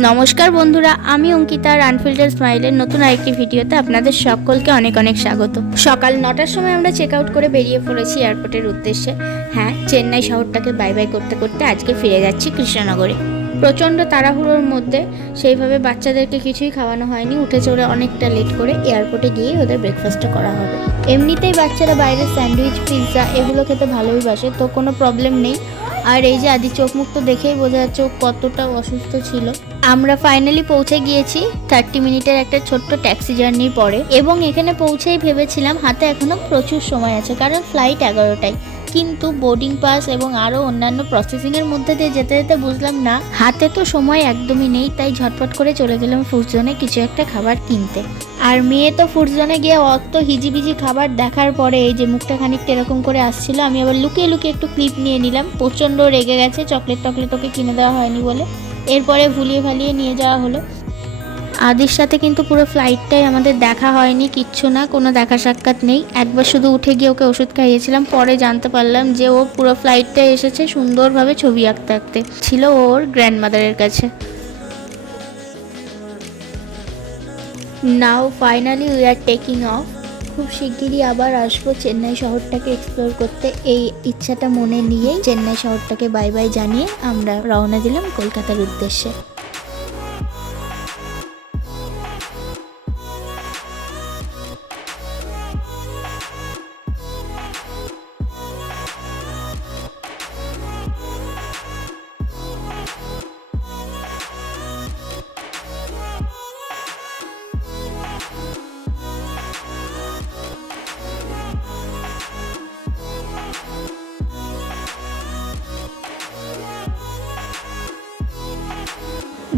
নমস্কার বন্ধুরা, আমি অঙ্কিতা আর আনফিল্টার স্মাইলের নতুন আরেকটি ভিডিওতে আপনাদের সকলকে অনেক অনেক স্বাগত। সকাল 9টার সময় আমরা চেক আউট করে বেরিয়ে পড়েছি এয়ারপোর্টের উদ্দেশ্যে। হ্যাঁ, চেন্নাই শহরটাকে বাই বাই করতে করতে আজকে ফিরে যাচ্ছি কৃষ্ণনগরে। প্রচণ্ড তাড়াহুড়োর মধ্যে সেইভাবে বাচ্চাদেরকে কিছুই খাওয়ানো হয়নি, উঠে চড়ে অনেকটা লেট করে এয়ারপোর্টে গিয়েই ওদের ব্রেকফাস্টটা করা হবে। এমনিতেই বাচ্চারা বাইরের স্যান্ডউইচ, পিৎজা এগুলো খেতে ভালোই বাসে, তো কোনো প্রবলেম নেই। আর এই যে আদি চোখ মুখ তো দেখেই বোঝা যাচ্ছে ও কতটা অসুস্থ ছিল। আমরা ফাইনালি পৌঁছে গিয়েছি 30 মিনিটের একটা ছোট্ট ট্যাক্সি জার্নির পরে, এবং এখানে পৌঁছেই ভেবেছিলাম হাতে এখনো প্রচুর সময় আছে, কারণ ফ্লাইট 11টায়। কিন্তু বোর্ডিং পাস এবং আরও অন্যান্য প্রসেসিংয়ের মধ্যে দিয়ে যেতে যেতে বুঝলাম না হাতে তো সময় একদমই নেই, তাই ঝটপট করে চলে গেলাম ফুড জোনে কিছু একটা খাবার কিনতে। আর মেয়ে তো ফুড জোনে গিয়ে অত হিজিবিজি খাবার দেখার পরে এই যে মুখটা খানিকটা এরকম করে আসছিল, আমি আবার লুকিয়ে লুকিয়ে একটু ক্লিপ নিয়ে নিলাম। প্রচণ্ড রেগে গেছে, চকলেট ওকে কিনে দেওয়া হয়নি বলে। এরপরে ভুলিয়ে ভালিয়ে নিয়ে যাওয়া হলো। আদির সাথে কিন্তু পুরো ফ্লাইটটাই আমাদের দেখা হয়নি, কিচ্ছু না, কোনো দেখা সাক্ষাৎ নেই। একবার শুধু উঠে গিয়ে ওকে ওষুধ খাইয়েছিলাম, পরে জানতে পারলাম যে ও পুরো ফ্লাইটটায় এসেছে সুন্দরভাবে ছবি আঁকতে আঁকতে, ছিল ওর গ্র্যান্ডমাদারের কাছে। Now finally we are taking off. খুব শিগগিরই আবার আসবো চেন্নাই শহরটাকে এক্সপ্লোর করতে, এই ইচ্ছাটা মনে নিয়েই চেন্নাই শহরটাকে বাই বাই জানিয়ে আমরা রওনা দিলাম কলকাতার উদ্দেশ্যে।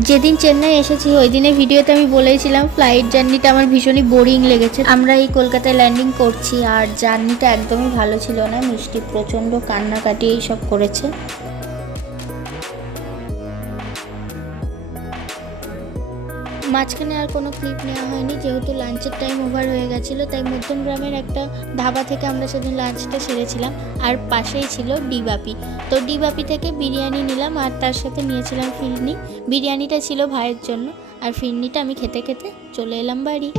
যেদিন চেন্নাই এসেছি ওই দিনের ভিডিওতে আমি বলেছিলাম ফ্লাইট জার্নিটা আমার ভীষণই বোরিং লেগেছে। আমরা এই কলকাতায় ল্যান্ডিং করছি আর জার্নিটা একদমই ভালো ছিল না, মিষ্টি প্রচণ্ড কান্নাকাটি এইসব করেছে। মাঝখানে আর কোনো ক্লিপ নেওয়া হয়নি, যেহেতু লাঞ্চের টাইম ওভার হয়ে গেছিলো, তাই মধ্যমগ্রামের একটা ধাবা থেকে আমরা সেদিন লাঞ্চটা সেরেছিলাম। আর পাশেই ছিল ডিবাপি, তো ডিবাপি থেকে বিরিয়ানি নিলাম আর তার সাথে নিয়েছিলাম ফিরনি। বিরিয়ানিটা ছিল ভাইয়ের জন্য, আর ফিরনিটা আমি খেতে খেতে চলে এলাম বাড়ি।